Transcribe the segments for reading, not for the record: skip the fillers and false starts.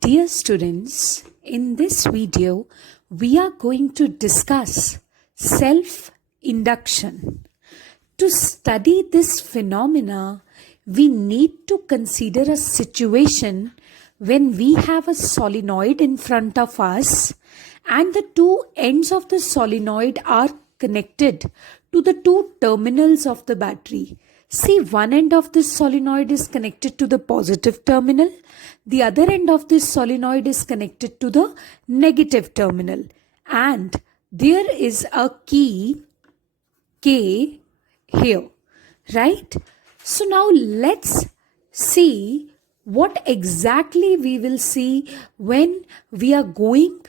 Dear students, in this video, we are going to discuss self-induction. To study this phenomena, we need to consider a situation when we have a solenoid in front of us and the two ends of the solenoid are connected to the two terminals of the battery. See, one end of this solenoid is connected to the positive terminal. The other end of this solenoid is connected to the negative terminal. And there is a key K here, right? So now let's see what exactly we will see when we are going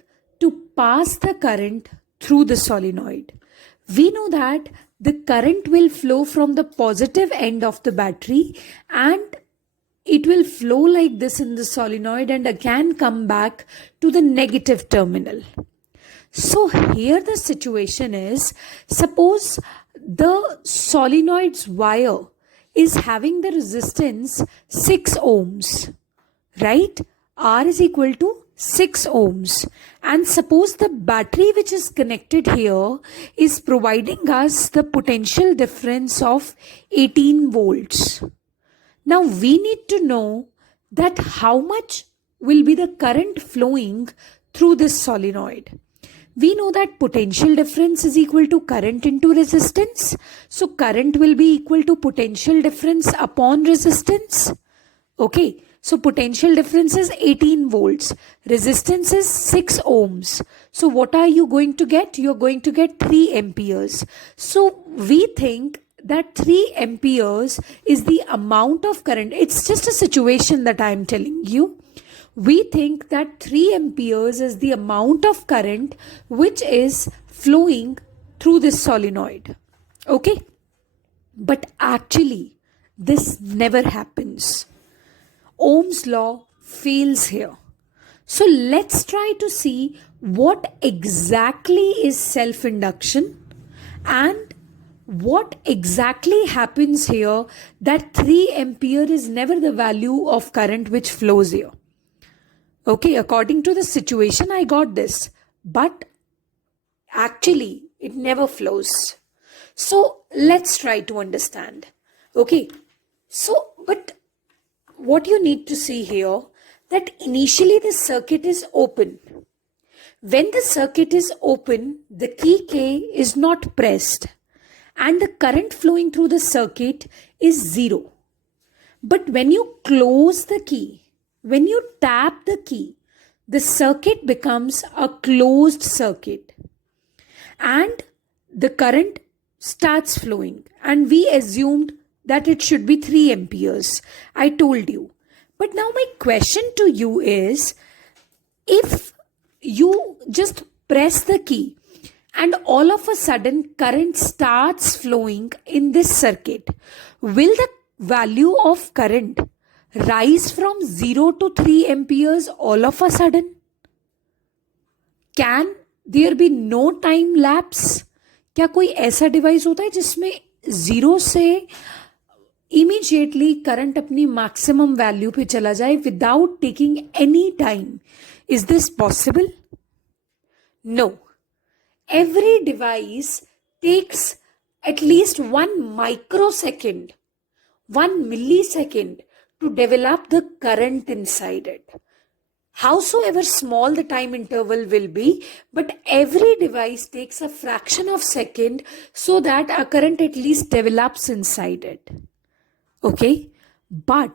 to pass the current through the solenoid. We know that the current will flow from the positive end of the battery and it will flow like this in the solenoid and again come back to the negative terminal. So here the situation is, suppose the solenoid's wire is having the resistance 6 ohms, right? R is equal to 6 ohms. And suppose the battery which is connected here is providing us the potential difference of 18 volts. Now we need to know that how much will be the current flowing through this solenoid. We know that potential difference is equal to current into resistance. So current will be equal to potential difference upon resistance. Okay. So potential difference is 18 volts. Resistance is 6 ohms. So what are you going to get? You're going to get 3 amperes. So we think that 3 amperes is the amount of current. It's just a situation that I'm telling you. We think that 3 amperes is the amount of current which is flowing through this solenoid. Okay? But actually, this never happens. Ohm's law fails here. So let's try to see what exactly is self-induction and what exactly happens here that 3 ampere is never the value of current which flows here. Okay, according to the situation, I got this. But actually, it never flows. So let's try to understand. Okay, so but what you need to see here, that initially the circuit is open. When the circuit is open, the key K is not pressed and the current flowing through the circuit is 0. But when you close the key, when you tap the key, the circuit becomes a closed circuit and the current starts flowing, and we assumed that it should be 3 amperes. I told you. But now my question to you is, if you just press the key and all of a sudden current starts flowing in this circuit, will the value of current rise from 0 to 3 amperes all of a sudden? Can there be no time lapse? क्या कोई ऐसा device होता है जिसमें 0 से immediately current अपनी maximum value पे चला जाए without taking any time? Is this possible? No. Every device takes at least 1 microsecond, 1 millisecond to develop the current inside it. Howsoever small the time interval will be, but every device takes a fraction of second so that a current at least develops inside it. Okay, but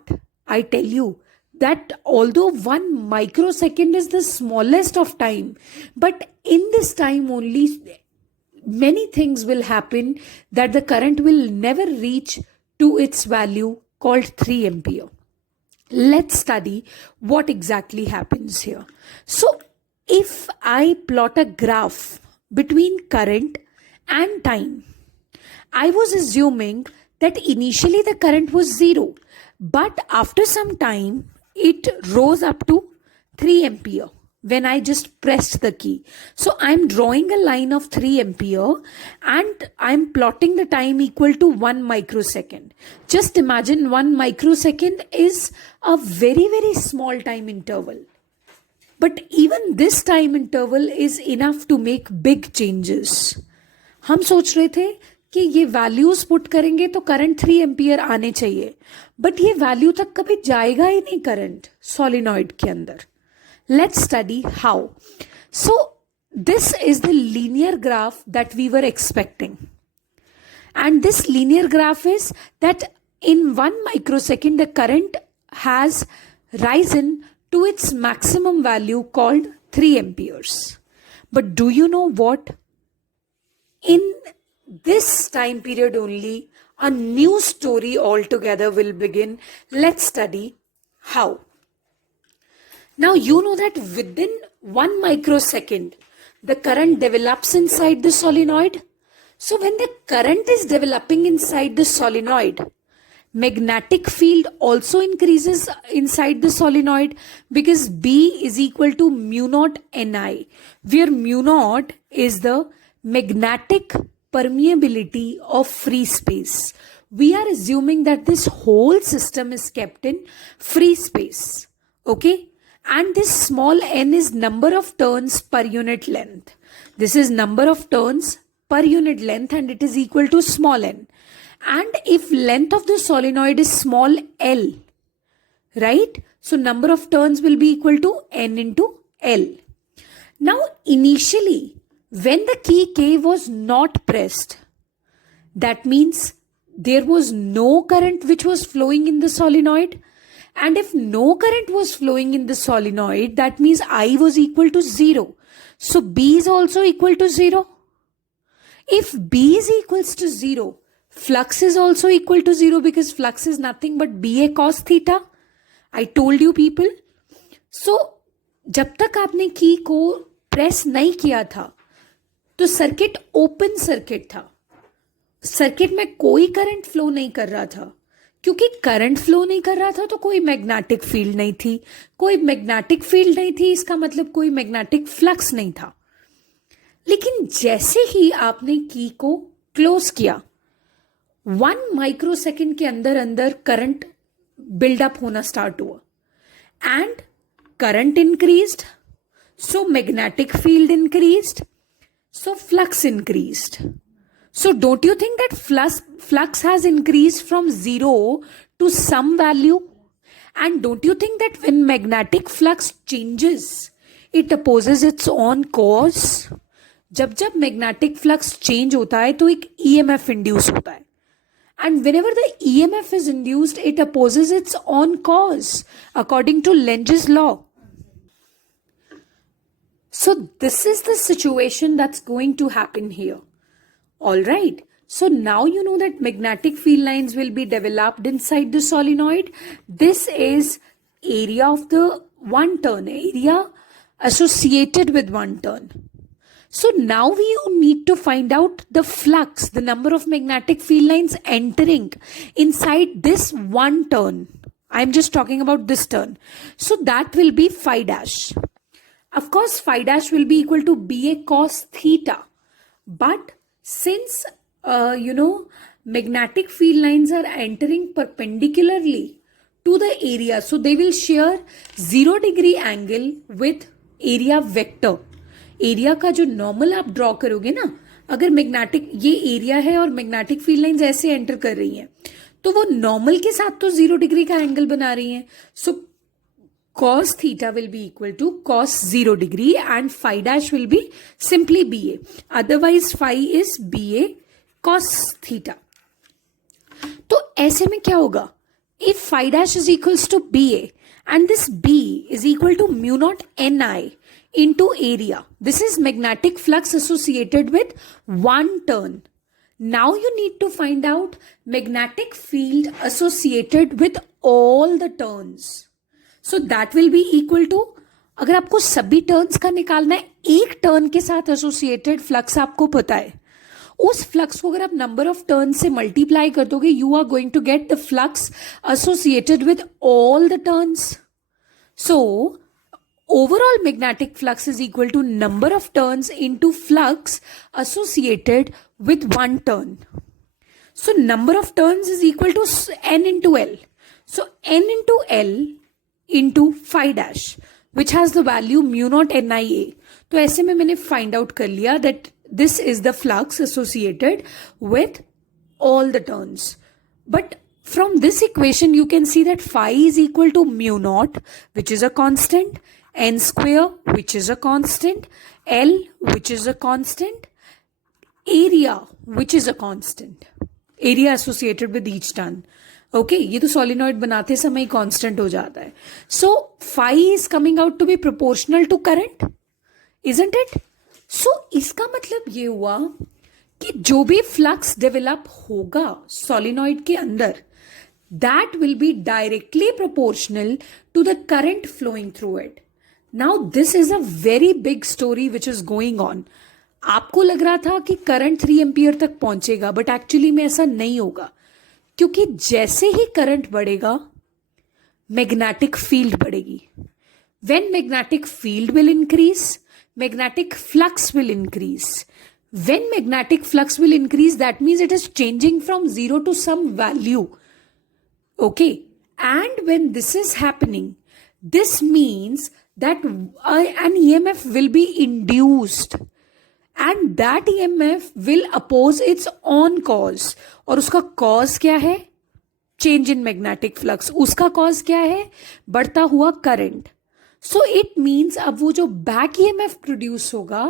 I tell you that although 1 microsecond is the smallest of time, but in this time only many things will happen that the current will never reach to its value called 3 ampere. Let's study what exactly happens here. So if I plot a graph between current and time, I was assuming that initially the current was 0, but after some time it rose up to 3 ampere when I just pressed the key. So I'm drawing a line of 3 ampere and I'm plotting the time equal to 1 microsecond. Just imagine 1 microsecond is a very, very small time interval. but even this time interval is enough to make big changes. हम सोच रहे थे कि ये values put करेंगे तो current 3 ampere आने चाहिए, बट ये वैल्यू तक कभी जाएगा ही नहीं करंट सोलिनॉइड के अंदर. Let's study how. So this is the linear graph that we were expecting, and this linear graph is that in 1 microsecond the current has risen to its maximum value called 3 amperes. But do you know what? In this time period only a new story altogether will begin. Let's study how. Now you know that within 1 microsecond the current develops inside the solenoid. So when the current is developing inside the solenoid, magnetic field also increases inside the solenoid, because B is equal to mu naught Ni, where mu naught is the magnetic permeability of free space. We are assuming that this whole system is kept in free space. Okay? And this small n is number of turns per unit length. This is number of turns per unit length, and it is equal to small n. And if length of the solenoid is small l, right? So number of turns will be equal to n into l. Now initially, when the key K was not pressed, that means there was no current which was flowing in the solenoid. And if no current was flowing in the solenoid, that means I was equal to 0. So B is also equal to 0. If B is equals to 0, flux is also equal to 0, because flux is nothing but BA cos theta. I told you people. So जब तक आपने की को press नहीं किया था तो circuit open circuit था. सर्किट में कोई करंट फ्लो नहीं कर रहा था. क्योंकि करंट फ्लो नहीं कर रहा था तो कोई मैग्नेटिक फील्ड नहीं थी. कोई मैग्नेटिक फील्ड नहीं थी, इसका मतलब कोई मैग्नेटिक फ्लक्स नहीं था. लेकिन जैसे ही आपने की को क्लोज किया, 1 माइक्रोसेकंड के अंदर अंदर करंट बिल्डअप होना स्टार्ट हुआ, and current increased, so magnetic field increased, so flux increased. So don't you think that flux has increased from 0 to some value? And don't you think that when magnetic flux changes, it opposes its own cause? जब जब magnetic flux change होता है तो एक EMF induce होता है. And whenever the EMF is induced, it opposes its own cause according to Lenz's law. So this is the situation that's going to happen here. Alright, so now you know that magnetic field lines will be developed inside the solenoid. This is area of the one turn, area associated with one turn. So now we need to find out the flux, the number of magnetic field lines entering inside this one turn. I'm just talking about this turn. So that will be phi dash. Of course, phi dash will be equal to BA cos theta. But since magnetic field lines are entering perpendicularly to the area, so they will share 0 degree angle with area vector. Area का जो normal आप draw करोगे ना, अगर magnetic ये area है और magnetic field lines ऐसे एंटर कर रही हैं, तो वो नॉर्मल के साथ तो 0 डिग्री का एंगल बना रही हैं. सो cos theta will be equal to cos 0 degree and phi dash will be simply BA. Otherwise phi is BA cos theta. तो ऐसे में क्या होगा? If phi dash is equals to BA and this B is equal to mu naught Ni into area. This is magnetic flux associated with one turn. Now you need to find out magnetic field associated with all the turns. So that will be equal to, अगर आपको सभी turns का निकालना है, एक turn के साथ associated flux आपको पता है, उस फ्लक्स को अगर आप नंबर ऑफ टर्न से मल्टीप्लाई कर दोगे, you are going to get the flux associated with all the turns. So overall magnetic flux is equal to number of turns into flux associated with one turn. So number of turns is equal to n into L. So n into L into phi dash. which has the value mu naught NIA. तो ऐसे में मैंने find out कर लिया that this is the flux associated with all the turns. But from this equation, you can see that phi is equal to mu naught, which is a constant, n square, which is a constant, L, which is a constant, area, which is a constant. Area associated with each turn. Okay, ये तो solenoid बनाते समय constant हो जाता है. So phi is coming out to be proportional to current, isn't it? So इसका मतलब ये हुआ कि जो भी फ्लक्स डेवलप होगा सोलिनॉइड के अंदर, that will be directly proportional to the current flowing through it. Now this is a very big story which is going on. आपको लग रहा था कि करंट 3 एम्पियर तक पहुंचेगा, बट एक्चुअली में ऐसा नहीं होगा, क्योंकि जैसे ही करंट बढ़ेगा मैग्नेटिक फील्ड बढ़ेगी. When magnetic field will increase, magnetic flux will increase. When magnetic flux will increase, that means it is changing from 0 to some value. Okay. And when this is happening, this means that an EMF will be induced. And that EMF will oppose its own cause. और उसका cause क्या है? Change in magnetic flux. उसका cause क्या है? बढ़ता हुआ current. So it means अब वो जो बैक ईएमएफ प्रोड्यूस होगा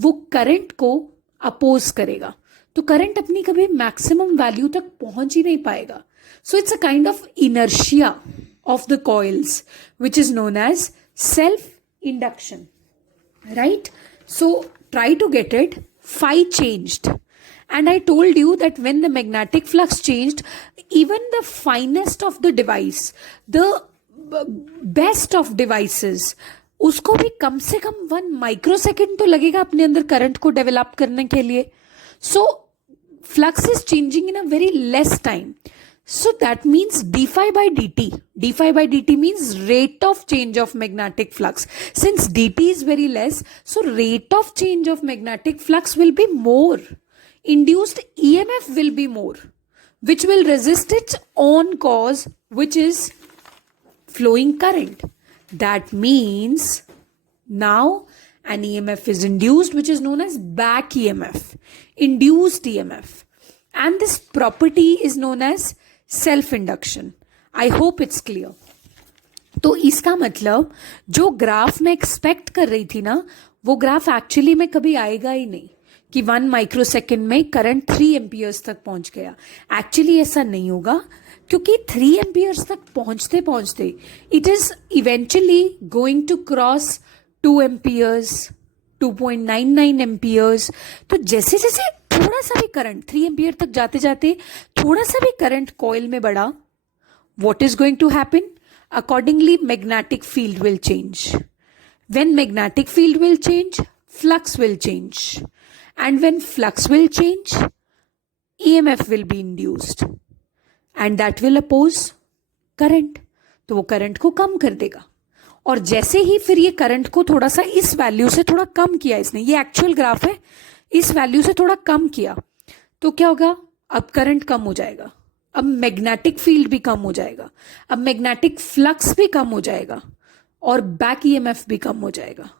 वो करंट को अपोज करेगा, तो करंट अपनी कभी मैक्सिमम वैल्यू तक पहुंच ही नहीं पाएगा. So it's a kind of inertia of the coils which is known as self induction, right? So try to get it. phi changed, and I told you that when the magnetic flux changed, even the finest of the device, the best of devices, उसको भी कम से कम 1 microsecond तो लगेगा अपने अंदर current को develop करने के लिए. So flux is changing in a very less time. So that means d phi by dt. d phi by dt means rate of change of magnetic flux. Since dt is very less, so rate of change of magnetic flux will be more. Induced EMF will be more, which will resist its own cause, which is flowing current. That means now an EMF is induced, which is known as back EMF, induced EMF. And this property is known as self-induction. I hope it's clear. तो इसका मतलब जो graph मैं expect कर रही थी ना, वो ग्राफ एक्चुअली में कभी आएगा ही नहीं कि 1 माइक्रोसेकेंड में करंट 3 एम्पियर्स तक पहुंच गया. एक्चुअली ऐसा नहीं होगा, क्योंकि 3 एम्पियर्स तक पहुंचते पहुंचते it is eventually going to cross 2 amperes, 2.99 amperes. तो जैसे जैसे थोड़ा सा भी करंट 3 एम्पियर तक जाते जाते थोड़ा सा भी करंट कॉइल में बढ़ा, what is going to happen? Accordingly magnetic field will change. When magnetic field will change, flux will change, and when flux will change, EMF will be induced. And that will oppose current. तो वो current को कम कर देगा. और जैसे ही फिर ये current को थोड़ा सा इस वैल्यू से थोड़ा कम किया इसने, ये एक्चुअल ग्राफ है, इस वैल्यू से थोड़ा कम किया, तो क्या होगा? अब करंट कम हो जाएगा, अब मैग्नेटिक फील्ड भी कम हो जाएगा, अब मैग्नेटिक फ्लक्स भी कम हो जाएगा, और बैक EMF भी कम हो जाएगा.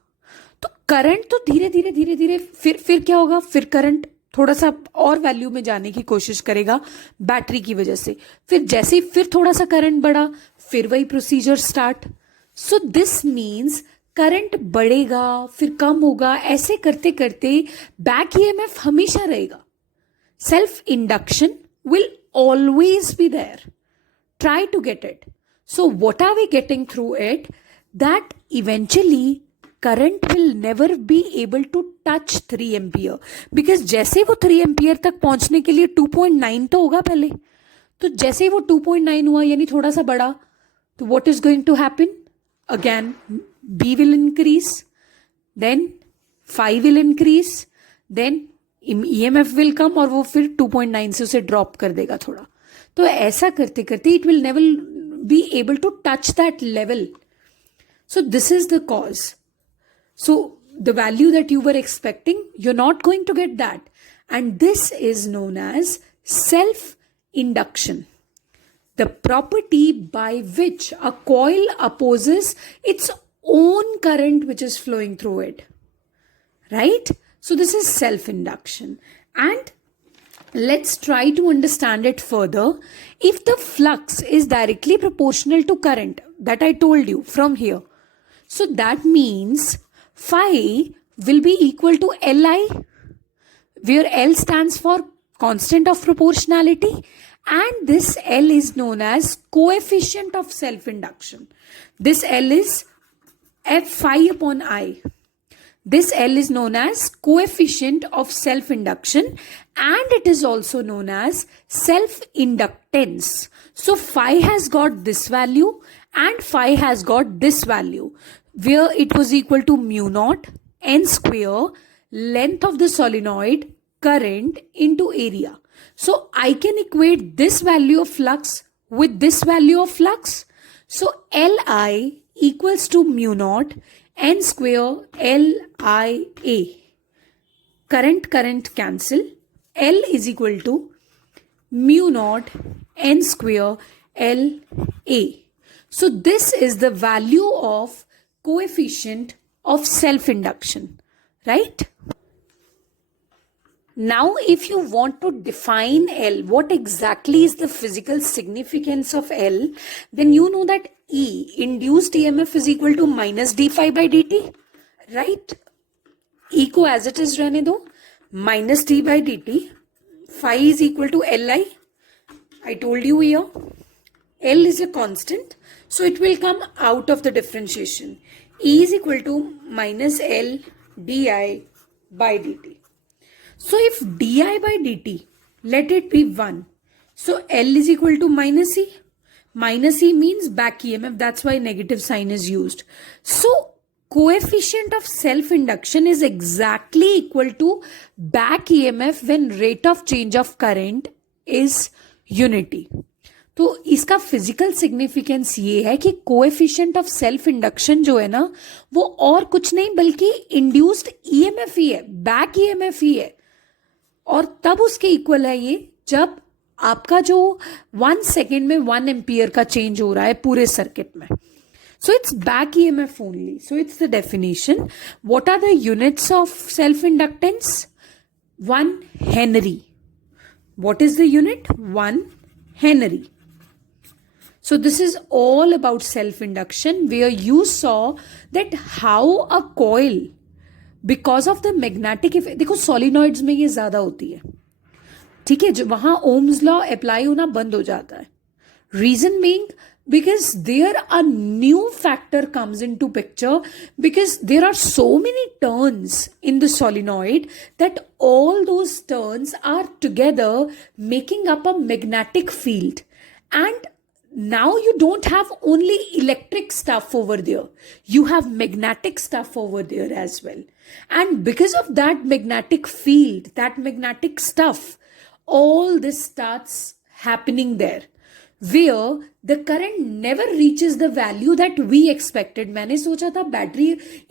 तो करंट तो धीरे धीरे धीरे धीरे फिर क्या होगा? फिर करंट थोड़ा सा और वैल्यू में जाने की कोशिश करेगा बैटरी की वजह से. फिर जैसे ही फिर थोड़ा सा करंट बढ़ा, फिर वही procedure start. So this means current बढ़ेगा फिर कम होगा, ऐसे करते करते बैक EMF हमेशा रहेगा. Self induction will always be there. Try to get it. So what are we getting through it? That eventually current will never be able to touch 3 ampere, because जैसे वो 3 एम्पियर तक पहुंचने के लिए 2.9 तो होगा पहले. तो जैसे ही वो 2.9 हुआ, यानी थोड़ा सा बड़ा, तो what is going to happen? Again, B will increase, then phi will increase, then EMF will come, और वो फिर 2.9 से उसे ड्रॉप कर देगा थोड़ा. तो ऐसा करते करते it will never be able to touch that level. So this is the cause. So the value that you were expecting, you're not going to get that. And this is known as self-induction. The property by which a coil opposes its own current which is flowing through it, right? So this is self-induction. And let's try to understand it further. If the flux is directly proportional to current that I told you from here, so that means phi will be equal to Li, where L stands for constant of proportionality, and this L is known as coefficient of self-induction. This L is F phi upon I. This L is known as coefficient of self-induction, and it is also known as self-inductance. So phi has got this value and phi has got this value, where it was equal to mu naught n square length of the solenoid current into area. So I can equate this value of flux with this value of flux. So Li equals to mu naught n square Lia. Current cancel. L is equal to mu naught n square La. So this is the value of coefficient of self-induction, right? Now, if you want to define L, what exactly is the physical significance of L, then you know that E, induced EMF, is equal to minus d phi by dt, right? E को as it is रहने दो, minus d by dt, phi is equal to Li. I told you here, L is a constant, so it will come out of the differentiation. E is equal to minus L di by dt. So if di by dt, let it be 1. So L is equal to minus E. Minus E means back EMF. That's why negative sign is used. So coefficient of self-induction is exactly equal to back EMF when rate of change of current is unity. तो इसका physical significance ये है कि coefficient of self induction जो है ना, वो और कुछ नहीं बल्कि इंड्यूस्ड ईएमएफ ही है, बैक ईएमएफ ही है, और तब उसके इक्वल है ये जब आपका जो 1 सेकेंड में 1 एम्पियर का चेंज हो रहा है पूरे सर्किट में. So it's back EMF only. So it's the definition. What are the units of self-inductance? 1 Henry. What is the unit? 1 Henry. So this is all about self-induction, where you saw that how a coil, because of the magnetic effect, देखो solenoids में ये ज़्यादा होती है, ठीक है, जो वहाँ Ohm's law apply होना बंद हो जाता है. Reason being, because there a new factor comes into picture, because there are so many turns in the solenoid that all those turns are together making up a magnetic field. And now you don't have only electric stuff over there, you have magnetic stuff over there as well. And because of that magnetic field, that magnetic stuff, all this starts happening there, where the current never reaches the value that we expected. मैंने सोचा था battery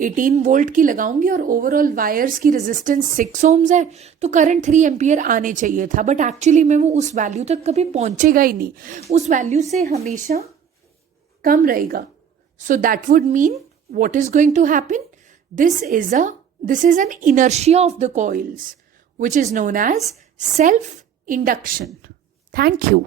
18 volt की लगाऊंगी और overall wires की resistance 6 ohms है तो current 3 ampere आने चाहिए था, बट एक्चुअली में वो उस वैल्यू तक कभी पहुंचेगा ही नहीं, उस वैल्यू से हमेशा कम रहेगा. So that would mean what is going to happen, this is an inertia of the coils which is known as self-induction. Thank you.